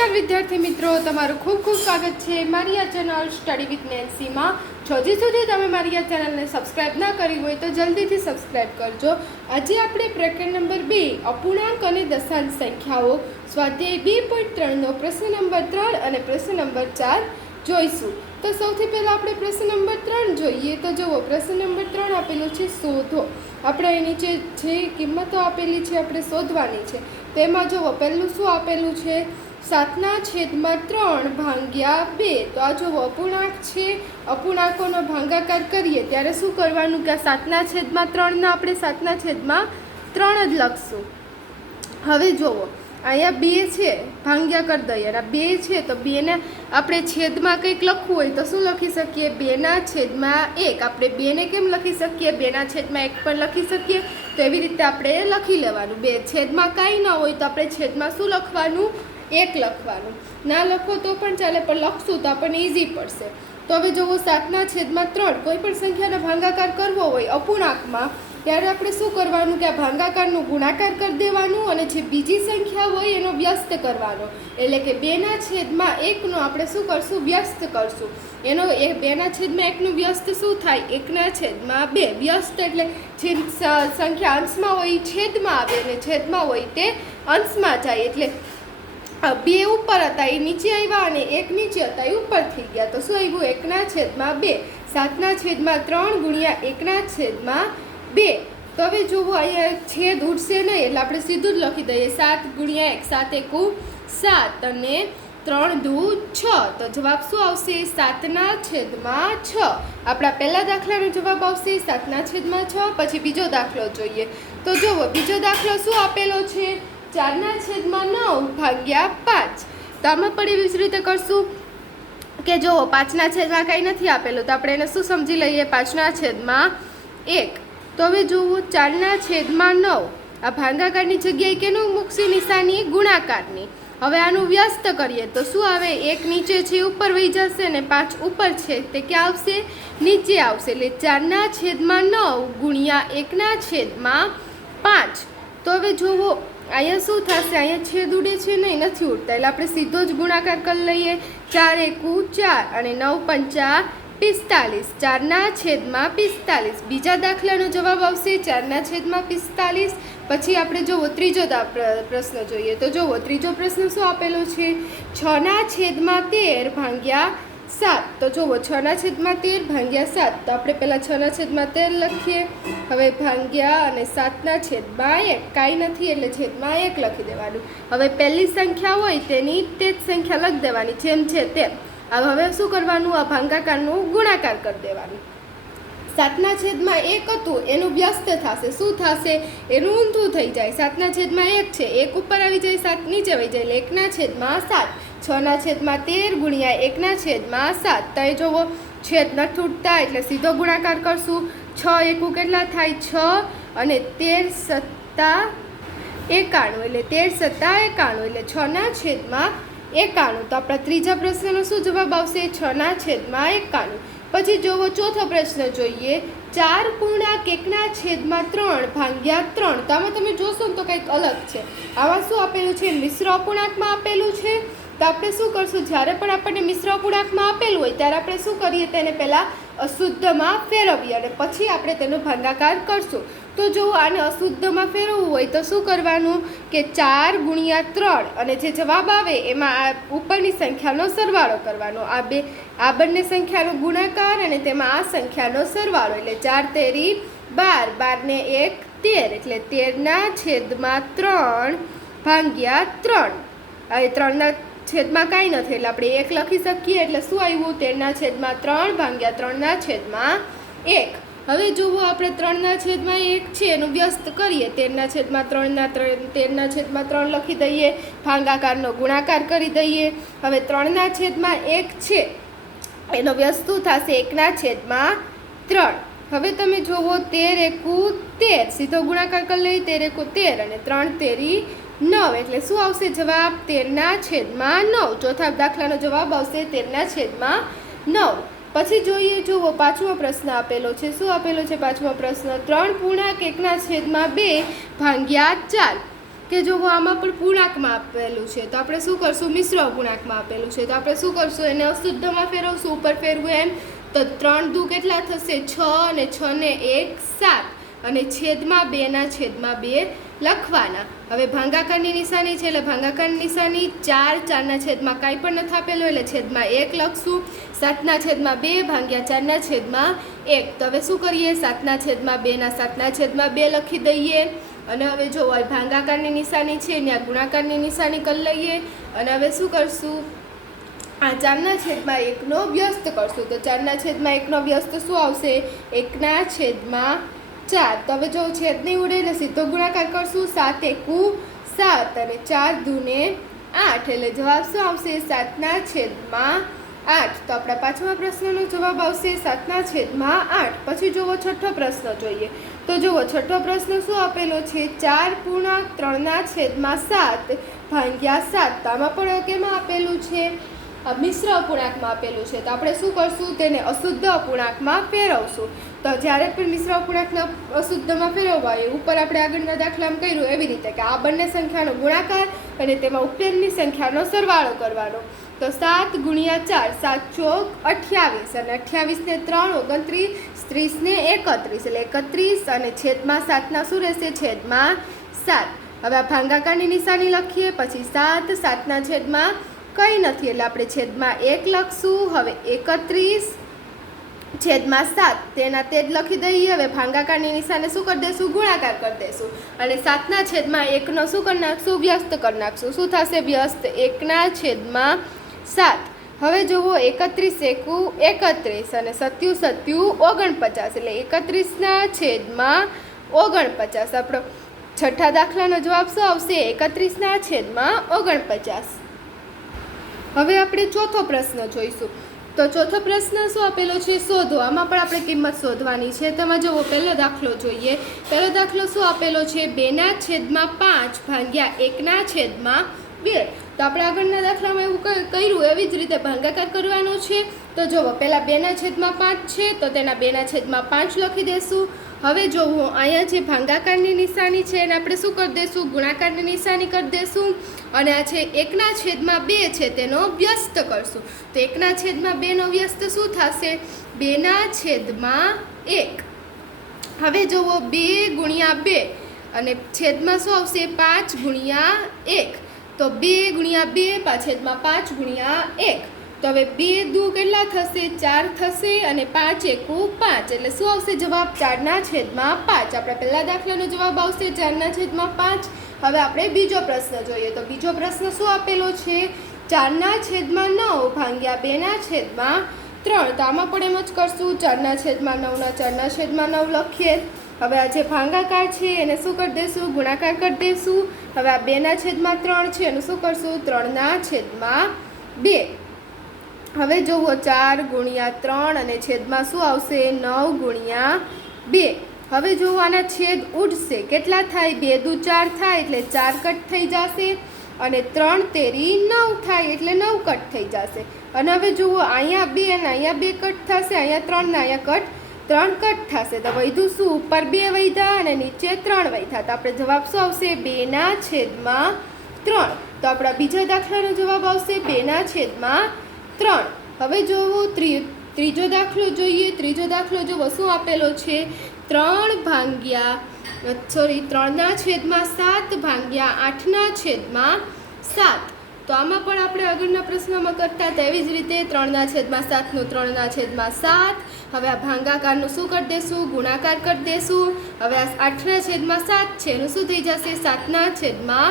નમસ્કાર વિદ્યાર્થી મિત્રો, તમારું ખૂબ ખૂબ સ્વાગત છે મારી આ ચેનલ સ્ટડી વિથ નેન્સીમાં. હજી સુધી તમે મારી આ ચેનલને સબસ્ક્રાઈબ ના કરી હોય તો જલ્દીથી સબસ્ક્રાઈબ કરજો. આજે આપણે પ્રકરણ નંબર 2 અપૂર્ણાંક અને દશાંશ સંખ્યાઓ સ્વાધ્યાય 2.3નો પ્રશ્ન નંબર 3 અને પ્રશ્ન નંબર 4 જોઈશું. તો સૌથી પહેલાં આપણે પ્રશ્ન નંબર 3 જોઈએ. તો જુઓ, પ્રશ્ન નંબર 3 આપેલું છે શોધો. આપણે અહીં નીચે જે કિંમતો આપેલી છે આપણે શોધવાની છે. તેમાં જુઓ, પહેલું શું આપેલું છે? 7/3 ભાગ્યા 2. તો આ જુઓ અપૂર્ણાંક છે. અપૂર્ણાંકોનો ભાગાકાર કરીએ ત્યારે શું કરવાનું કે 7/3 આપણે 7/3 જ લખશું. હવે જુઓ, અહીંયા 2 છે, ભાગ્યા કરી દઈએ. અને 2 છે તો 2ને આપણે છેદમાં કંઈક લખવું હોય તો શું લખી શકીએ? 2/1. આપણે 2ને કેમ લખી શકીએ? 2/1 પણ લખી શકીએ. તો એવી રીતે આપણે લખી લેવાનું. 2 છેદમાં કાંઈ ન હોય તો આપણે છેદમાં શું લખવાનું? 1 લખવાનું. ના લખો તો પણ ચાલે, પણ લખશું તો આપણને ઇઝી પડશે. તો હવે જુઓ, 7/3 કોઈ પણ સંખ્યાનો ભાગાકાર કરવો હોય અપૂર્ણાંકમાં ત્યારે આપણે શું કરવાનું કે આ ભાગાકારનો ગુણાકાર કરી દેવાનું અને જે બીજી સંખ્યા હોય એનો વ્યસ્ત કરવાનો. એટલે કે 2/1નો આપણે શું કરશું? વ્યસ્ત કરશું. એનો 2/1નું વ્યસ્ત શું થાય? 1/2. વ્યસ્ત એટલે જે સંખ્યા અંશમાં હોય એ છેદમાં આવે અને છેદમાં હોય તે અંશમાં જાય. એટલે 2 ઉપર હતા એ નીચે આવ્યા અને 1 નીચે હતા એ ઉપર થઈ ગયા. તો શું આવ્યું? 1/2. 7/3 ગુણ્યા 1/2. તો હવે જુઓ, અહીંયા છેદ ઉડશે નહીં એટલે આપણે સીધું જ લખી દઈએ. 7 ગુણ્યા 1, 7 × 1 7 અને 3 × 2 6. તો જવાબ શું આવશે? 7/6. આપણા પહેલા દાખલાનો જવાબ આવશે 7/6. પછી બીજો દાખલો જોઈએ. તો જુઓ, બીજો દાખલો શું આપેલો છે? 4/9 ભાગ્યા 5. તો આમાં પણ એવી જ રીતે કરશું કે જુઓ, 5/છેદમાં કાંઈ નથી આપેલું તો આપણે એને શું સમજી લઈએ? 5/1. તો હવે જુઓ, 4/9. આ ભાગાકારની જગ્યાએ કેનું મૂકશે નિશાની? ગુણાકારની. હવે આનું વ્યસ્ત કરીએ તો શું આવે? 1 નીચે છે ઉપર વહી જશે અને 5 ઉપર છે તે ક્યાં આવશે? નીચે આવશે. એટલે 4/9 ગુણ્યા 1/5. તો હવે જુઓ, અહીંયા શું થશે? અહીંયા છેદ ઉડે છે? નહીં, નથી ઉડતા. એટલે આપણે સીધો જ ગુણાકાર કરી લઈએ. 4 × 1 4 અને 9 × 5 45. 4/45. બીજા દાખલાનો જવાબ આવશે 4/45. પછી આપણે જુઓ ત્રીજો પ્રશ્ન જોઈએ. તો જુઓ, ત્રીજો પ્રશ્ન શું આપેલો છે? 6/13 ભાગ્યા 7. તો જુઓ, 6/13 ભાગ્યા 7. તો આપણે પહેલાં 6/13 લખીએ. હવે ભાગ્યા અને 7/1. કાંઈ નથી એટલે છેદમાં 1 લખી દેવાનું. હવે પહેલી સંખ્યા હોય તેની તે જ સંખ્યા લખી દેવાની જેમ છે તેમ. હવે શું કરવાનું? આ ભાગાકારનો ગુણાકાર કરી દેવાનું. 7/1 હતું એનું વ્યસ્ત થશે. શું થશે? એનું ઊંધું થઈ જાય. 7/1 છે, 1 ઉપર આવી જાય, 7 નીચે વહી જાય એટલે 1/7. 6/13 ગુણ્યા 1/7. તો એ જુઓ, છેદ ન તૂટતા એટલે સીધો ગુણાકાર કરશું. 6 એકુ કેટલા થાય? 6 અને 13 × 7 91. એટલે 13 × 7 91 એટલે 6/91. તો આપણા ત્રીજા પ્રશ્નનો શું જવાબ આવશે? 6/91. પછી જુઓ, ચોથો પ્રશ્ન જોઈએ. 4/1/3 ભાગ્યા 3. તો આમાં તમે જોશો ને તો કંઈક અલગ છે. આમાં શું આપેલું છે? મિશ્ર અપૂર્ણાંકમાં આપેલું છે. તો આપણે શું કરશું? જ્યારે પણ આપણને મિશ્ર અપૂર્ણાંકમાં આપેલું હોય ત્યારે આપણે શું કરીએ? તેને પહેલાં અશુદ્ધમાં ફેરવીએ અને પછી આપણે તેનો ભાગાકાર કરશું. તો જો આને અશુદ્ધમાં ફેરવવું હોય તો શું કરવાનું કે 4 × 3 અને જે જવાબ આવે એમાં આ ઉપરની સંખ્યાનો સરવાળો કરવાનો. આ બંને સંખ્યાનો ગુણાકાર અને તેમાં આ સંખ્યાનો સરવાળો. એટલે 4 તેરી 12, 12 ને 1 13. એટલે 13/3 ભાગ્યા 3. હવે 3/છેદમાં કાંઈ નથી એટલે આપણે 1 લખી શકીએ. એટલે શું આવ્યું? 13/3 ભાગ્યા 3/1. હવે જુઓ, આપણે 3/1 છે એનું વ્યસ્ત કરીએ. 13/3 લખી દઈએ. ભાગાકારનો ગુણાકાર કરી દઈએ. હવે 3/1 છે એનો વ્યસ્ત શું થશે? 1/3. હવે તમે જુઓ, 13 × 1 13. સીધો ગુણાકાર કરી લઈએ. 13 × 13 અને 3 તેરી 9. એટલે શું આવશે જવાબ? 13/9. ચોથા દાખલાનો જવાબ આવશે 13/9. પછી જોઈએ, જુઓ, પાંચમો પ્રશ્ન આપેલો છે. શું આપેલો છે પાંચમો પ્રશ્ન? 3/1/2 ભાગ્યા 4. કે જો આમાં પણ પૂર્ણાંકમાં આપેલું છે તો આપણે શું કરશું, મિશ્ર અપૂર્ણાંકમાં આપેલું છે તો આપણે શું કરશું, એને અશુદ્ધમાં ફેરવશું, ઉપર ફેરવું એમ તો 3 દુ કેટલા થશે 6 અને 6 ને 1 7 અને છેદમાં 2/2 લખવાના. હવે ભાગાકારની નિશાની છે એટલે ભાગાકારની નિશાની 4, 4ના છેદમાં કાંઈ પણ નથી આપેલું એટલે છેદમાં 1 લખશું. 7ના છેદમાં 2 ભાગ્યા 4ના છેદમાં 1. તો હવે શું કરીએ, 7ના છેદમાં 2 ના 7ના છેદમાં 2 લખી દઈએ. અને હવે જો ભાગાકારની નિશાની છે ત્યાં ગુણાકારની નિશાની કરી લઈએ. અને હવે શું કરશું, આ 4ના છેદમાં 1નો વ્યસ્ત કરશું. તો 4ના છેદમાં 1નો વ્યસ્ત શું આવશે, 1ના છેદમાં 4. તો હવે જો છેદ નહીં ઉડે એટલે સીધો ગુણાકાર કરશું. 7 એકુ 7 અને 4 દુને 8 એટલે જવાબ શું આવશે, 7ના છેદમાં 8. તો આપણા 5મા પ્રશ્નનો જવાબ આવશે 7ના છેદમાં 8. પછી જુઓ છઠ્ઠો પ્રશ્ન જોઈએ. તો જુઓ છઠ્ઠો પ્રશ્ન શું આપેલો છે, 4 પૂર્ણાંક 3ના છેદમાં 7 ભાગ્યા 7. તો આમાં પણ કેમાં આપેલું છે, મિશ્ર અપૂર્ણાંકમાં આપેલું છે. તો આપણે શું કરશું, તેને અશુદ્ધ અપૂર્ણાંકમાં ફેરવશું. તો જ્યારે પણ મિશ્ર અપૂર્ણાંકના અશુદ્ધમાં ફેરવવા હોય, ઉપર આપણે આગળના દાખલામાં કર્યું એવી રીતે કે આ બંને સંખ્યાનો ગુણાકાર અને તેમાં ઉપેરની સંખ્યાનો સરવાળો કરવાનો. તો 7 ગુણ્યા 4 7 ચોક 28 અને 28 ને 3 29, 30 ને 31 એટલે 31 અને છેદમાં 7ના શું રહેશે, છેદમાં 7. હવે આ ભાગાકારની નિશાની લખીએ. પછી 7 7ના છેદમાં કંઈ નથી એટલે આપણે છેદમાં 1 લખશું. હવે 31 છેદમાં 7 તેના તે જ લખી દઈએ. હવે ભાગાકારની નિશાને શું કરી દઈશું, ગુણાકાર કરી દઈશું. અને 7ના છેદમાં 1નો શું કરી નાખશું, વ્યસ્ત કરી નાખશું. શું થશે, વ્યસ્ત 1ના છેદમાં 7. હવે જુઓ 31 એકુ 31 અને 7 7 49 એટલે 31ના છેદમાં 49. આપણો છઠ્ઠા દાખલાનો જવાબ શું આવશે, 31ના છેદમાં 49. હવે આપણે ચોથો પ્રશ્ન જોઈશું. તો ચોથો પ્રશ્ન શું આપેલો છે, શોધો. આમાં પણ આપણે કિંમત શોધવાની છે. તેમાં જુઓ પહેલો દાખલો જોઈએ. પહેલો દાખલો શું આપેલો છે, 2ના છેદમાં 5 ભાગ્યા 1ના છેદમાં 2. તો આપણે આગળના દાખલામાં એવું કર્યું એવી જ રીતે ભાગાકાર કરવાનો છે. તો જુઓ પહેલાં 2ના છેદમાં 5 છે તો તેના 2ના છેદમાં 5 લખી દઈશું. હવે જુઓ અહીંયા જે ભાગાકારની નિશાની છે એને આપણે શું કરી દઈશું, ગુણાકારની નિશાની કરી દઈશું. અને આ છે 1ના છેદમાં 2 છે તેનો વ્યસ્ત કરશું. તો 1ના છેદમાં 2નો વ્યસ્ત શું થશે, 2ના છેદમાં 1. હવે જુઓ 2 ગુણ્યા 2 અને છેદમાં શું આવશે, 5 ગુણ્યા 1. તો 2 ગુણ્યા 2 છેદમાં 5 ગુણ્યા 1. તો હવે 2 દુ કેટલા થશે, 4 થશે અને 5 એકુ 5 એટલે શું આવશે જવાબ, 4ના છેદમાં 5. આપણા પહેલા દાખલાનો જવાબ આવશે 4ના છેદમાં 5. હવે આપણે બીજો પ્રશ્ન જોઈએ. તો બીજો પ્રશ્ન શું આપેલો છે, 4ના છેદમાં 9 ભાગ્યા 2ના છેદમાં 3. તો આમાં પણ એમ જ કરશું, 4ના છેદમાં 9 ના 4ના છેદમાં 9 લખીએ. હવે આ જે ભાગાકાર છે એને શું કરી દઈશું, ગુણાકાર કરી દઈશું. હવે આ 2ના છેદમાં 3 છે એનું શું કરશું, 3ના છેદમાં 2. હવે જુઓ 4 ગુણ્યા 3 અને છેદમાં શું આવશે, 9 ગુણ્યા 2. હવે જુઓ આના છેદ ઉડશે, કેટલા થાય, 2 દુ 4 થાય એટલે 4 કટ થઈ જશે અને 3 તેરી 9 થાય એટલે 9 કટ થઈ જશે. અને હવે જુઓ અહીંયા 2 અને અહીંયા 2 કટ થશે, અહીંયા 3 ને અહીંયા 3 કટ થશે. તો વધ્યું શું, ઉપર 2 વધ્યા અને નીચે 3 વધ્યા. તો આપણે જવાબ શું આવશે, 2ના છેદમાં 3. તો આપણા બીજા દાખલાનો જવાબ આવશે 2ના છેદમાં 3. હવે જોવો ત્રીજો દાખલો જોઈએ. ત્રીજો દાખલો જોવો શું આપેલો છે, 3ના છેદમાં 7 ભાગ્યા 8ના છેદમાં 7. તો આમાં પણ આપણે આગળના પ્રશ્નમાં કરતા હતા એવી જ રીતે 3ના છેદમાં 7નું 3ના છેદમાં 7. હવે આ ભાગાકારનું શું કરી દઈશું, ગુણાકાર કરી દઈશું. હવે આ 8ના છેદમાં 7 છે એનું શું થઈ જશે, 7ના છેદમાં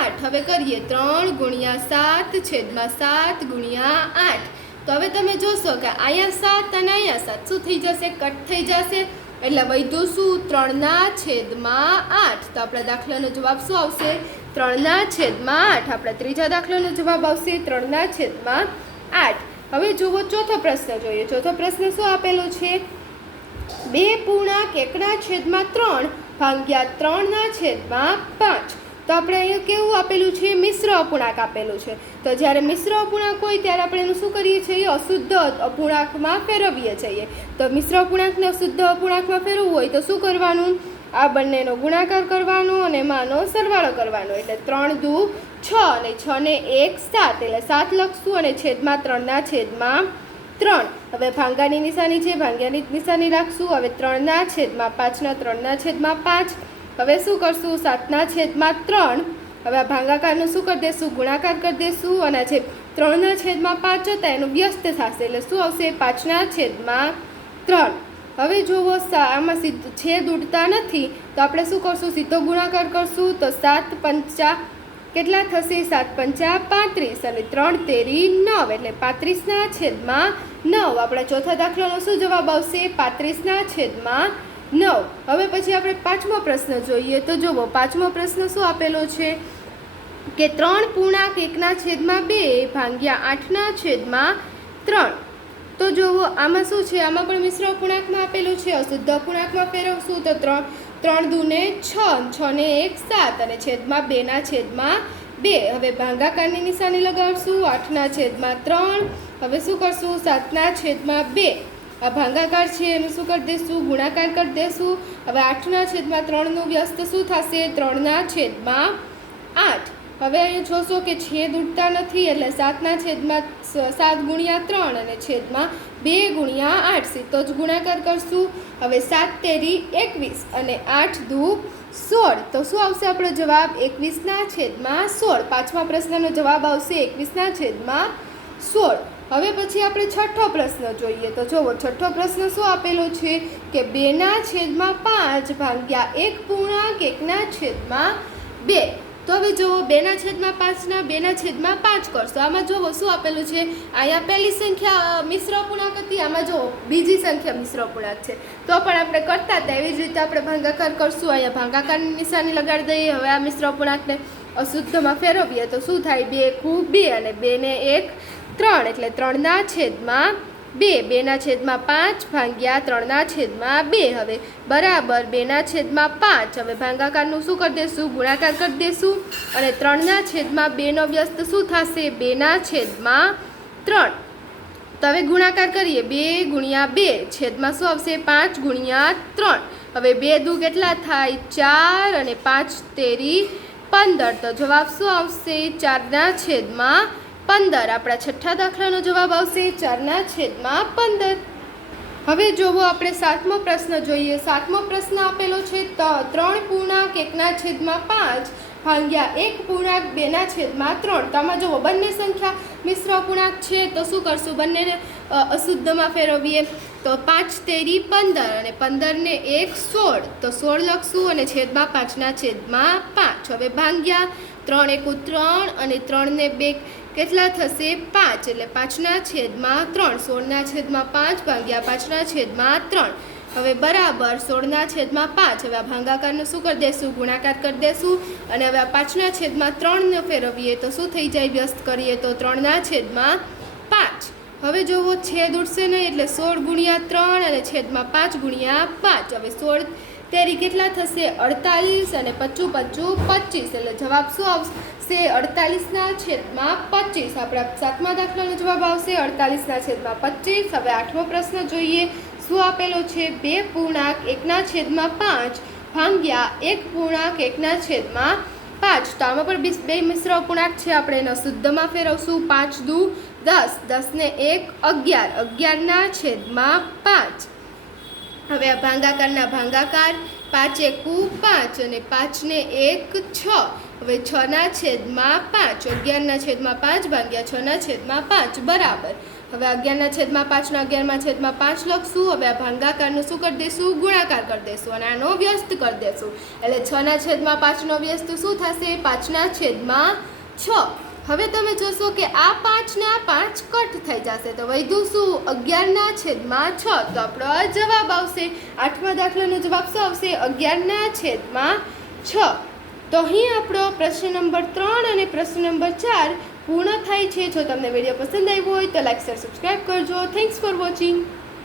8. હવે કરીએ 3 ગુણ્યા 7 છેદમાં 7 ગુણ્યા 8. તો હવે તમે જોશો કે અહીંયા 7 અને અહીંયા 7 શું થઈ જશે, કટ થઈ જશે એટલે વધ્યું શું, 3ના છેદમાં 8. તો આપણા દાખલાનો જવાબ શું આવશે, 3ના છેદમાં 8. આપણા ત્રીજા દાખલાનો જવાબ આવશે 3ના છેદમાં 8. હવે જુઓ ચોથો પ્રશ્ન જોઈએ. ચોથો પ્રશ્ન શું આપેલો છે, 2 પૂર્ણાંક 1ના છેદમાં 3 ભાગ્યા 3ના છેદમાં 5. તો આપણે અહીંયા કેવું આપેલું છે, મિશ્ર અપૂર્ણાંક આપેલું છે. તો જ્યારે મિશ્ર અપૂર્ણાંક હોય ત્યારે આપણે એનું શું કરીએ છીએ, અશુદ્ધ અપૂર્ણાંકમાં ફેરવીએ છીએ. તો મિશ્ર અપૂર્ણાંકને અશુદ્ધ અપૂર્ણાંકમાં ફેરવવું હોય તો શું કરવાનું, આ બંનેનો ગુણાકાર કરવાનો અને એમાંનો સરવાળો કરવાનો. એટલે 3 દુ 6 અને 6 ને 1 7 એટલે 7 લખશું અને છેદમાં 3 છેદમાં 3. હવે ભાંગાની નિશાની છે, ભાંગ્યાની નિશાની રાખશું. હવે 3 છેદમાં 5 3 છેદમાં 5. હવે શું કરશું? 7 છેદમાં 3. હવે આ ભાંગાકારનું શું કરી દેશું? ગુણાકાર કરી દેશું અને જે 3 છેદમાં 5 હતા એનું વ્યસ્ત થશે એટલે શું આવશે? 5 છેદમાં 3. હવે જુઓ આમાં છેદ ઉડતા નથી તો આપણે શું કરશું? સીધો ગુણાકાર કરશું. તો 7 પંચા કેટલા થશે? 7 પંચા 35 અને 3 તેરી 9 એટલે 35 છેદમાં 9. આપણા ચોથા દાખલાનો શું જવાબ આવશે? 35 છેદમાં 9. હવે પછી આપણે પાંચમો પ્રશ્ન જોઈએ. તો જુઓ પાંચમો પ્રશ્ન શું આપેલો છે કે 3 પૂર્ણાંક 1 છેદમાં 2 ભાગ્યા 8 છેદમાં 3. તો જુઓ આમાં શું છે? આમાં પણ મિશ્ર અપૂર્ણાંકમાં આપેલું છે. અશુદ્ધ અપૂર્ણાંકમાં ફેરવશું તો 3 દુ ને 6 6 ને 1 7 અને છેદમાં 2 છેદમાં 2. હવે ભાંગાકારની નિશાની લગાડશું. 8 છેદમાં 3. હવે શું કરશું? 7 છેદમાં 2. આ ભાંગાકાર છે એનું શું કરી દઈશું? ગુણાકાર કરી દઈશું. હવે 8 છેદમાં 3નું વ્યસ્ત શું થશે? 3 છેદમાં 8. હવે અહીંયા જોશો કે છેદ ઉડતા નથી એટલે 7 છેદમાં 7 ગુણ્યા 3 અને છેદમાં 2 ગુણ્યા 8 સીધો જ ગુણાકાર કરશું. હવે 7 તેરી 21 અને 8 દુ 16. તો શું આવશે આપણો જવાબ? 21 છેદમાં 16. પાંચમા પ્રશ્નનો જવાબ આવશે 21 છેદમાં 16. હવે પછી આપણે છઠ્ઠો પ્રશ્ન જોઈએ. તો જુઓ છઠ્ઠો પ્રશ્ન શું આપેલો છે કે 2 છેદમાં 5 ભાગ્યા 1 પૂર્ણાંક 1 છેદમાં 2. તો હવે જુઓ 2 છેદમાં 5 2 છેદમાં 5 કરશો. આમાં જુઓ શું આપેલું છે? અહીંયા પહેલી સંખ્યા મિશ્ર અપૂર્ણાંક હતી, આમાં જુઓ બીજી સંખ્યા મિશ્ર અપૂર્ણાંક છે. તો પણ આપણે કરતા હતા એવી જ રીતે આપણે ભાંગાકાર કરશું. અહીંયા ભાંગાકારની નિશાની લગાડી દઈએ. હવે આ મિશ્ર અપૂર્ણાંકને અશુદ્ધમાં ફેરવીએ તો શું થાય? 2 કુ 2 અને 2 ને 1 3 એટલે 3 છેદમાં 2 2 છેદમાં 5 ભાગ્યા 3 છેદમાં 2. હવે બરાબર 2 છેદમાં 5. હવે ભાંગાકારનું શું કરી દઈશું? ગુણાકાર કરી દઈશું અને 3 છેદમાં 2નો વ્યસ્ત શું થશે? 2 છેદમાં 3. તો હવે ગુણાકાર કરીએ. 2 ગુણ્યા 2 છેદમાં શું આવશે? 5 ગુણ્યા 3. હવે 2 દુ કેટલા થાય? 4 અને 5 તેરી 15. તો જવાબ શું આવશે? 4 છેદમાં 15. આપણા છઠ્ઠા દાખલાનો જવાબ આવશે 4 છેદમાં 15. હવે જોવો આપણે સાતમો પ્રશ્ન જોઈએ. સાતમો પ્રશ્ન આપેલો છે 3 પૂર્ણાંક 1 છેદમાં 5 ભાગ્યા 1 પૂર્ણાંક 2 છેદમાં 3. તો આમાં જુઓ બંને સંખ્યા મિશ્ર અપૂર્ણાંક છે તો શું કરશું? બંનેને અશુદ્ધમાં ફેરવીએ. તો 5 તેરી 15 અને 15 ને 1 16. તો 16 લખશું અને છેદમાં 5 છેદમાં 5. હવે ભાગ્યા 3 1 3 અને 3 ને 2 કેટલા થશે? 5 એટલે 5 છેદમાં 3. 16 છેદમાં 5 ભાગ્યા 5 છેદમાં 3. હવે બરાબર 16 છેદમાં 5. હવે આ ભાંગાકારનું શું કરી દેશું? ગુણાકાર કરી દેશું અને હવે આ 5 છેદમાં 3ને ફેરવીએ તો શું થઈ જાય? વ્યસ્ત કરીએ તો 3 છેદમાં 5. હવે જુઓ છેદ ઉડશે નહીં એટલે 16 ગુણ્યા 3 અને છેદમાં 5 ગુણ્યા 5. હવે 16 તેરી કેટલા થશે? 48 અને 25 25 એટલે જવાબ શું આવશે? 48 છેદમાં 25. આપણા સાતમા દાખલાનો જવાબ આવશે 48 છેદમાં 25. હવે આઠમો પ્રશ્ન જોઈએ. શું આપેલો છે? 2 પૂર્ણાંક 1 છેદમાં 5 ભાગ્યા 1 પૂર્ણાંક 1 છેદમાં 5. તો આમાં પણ બે મિશ્ર અપૂર્ણાંક છે. આપણે એને શુદ્ધમાં ફેરવશું. 5 દુ 10 10 ને 1 11 11 છેદમાં 5. હવે આ ભાંગાકારના ભાંગાકાર 5 એકુ 5 અને 5 ને 1 6. હવે 6 છેદમાં 5 11 છેદમાં 5 ભાગ્યા 6 છેદમાં 5 બરાબર. હવે 11 છેદમાં 5 11 છેદમાં 5 લખશું. હવે આ ભાંગાકારનું શું કરી દઈશું? ગુણાકાર કરી દઈશું અને આનો વ્યસ્ત કરી દઈશું. એટલે 6 છેદમાં 5નો વ્યસ્ત શું થશે? 5 છેદમાં 6. હવે તમે જોશો કે આ 5 ને આ 5 કટ થઈ જશે તો વધ્યું શું? 11 છેદમાં 6. તો આપણો જવાબ આવશે આઠમા દાખલાનો જવાબ શું આવશે? 11 છેદમાં 6. તો અહીં આપણો પ્રશ્ન નંબર 3 અને પ્રશ્ન નંબર 4 પૂર્ણ થાય છે. જો તમને વિડીયો પસંદ આવ્યો હોય તો લાઈક શેર સબસ્ક્રાઈબ કરજો. Thanks for watching.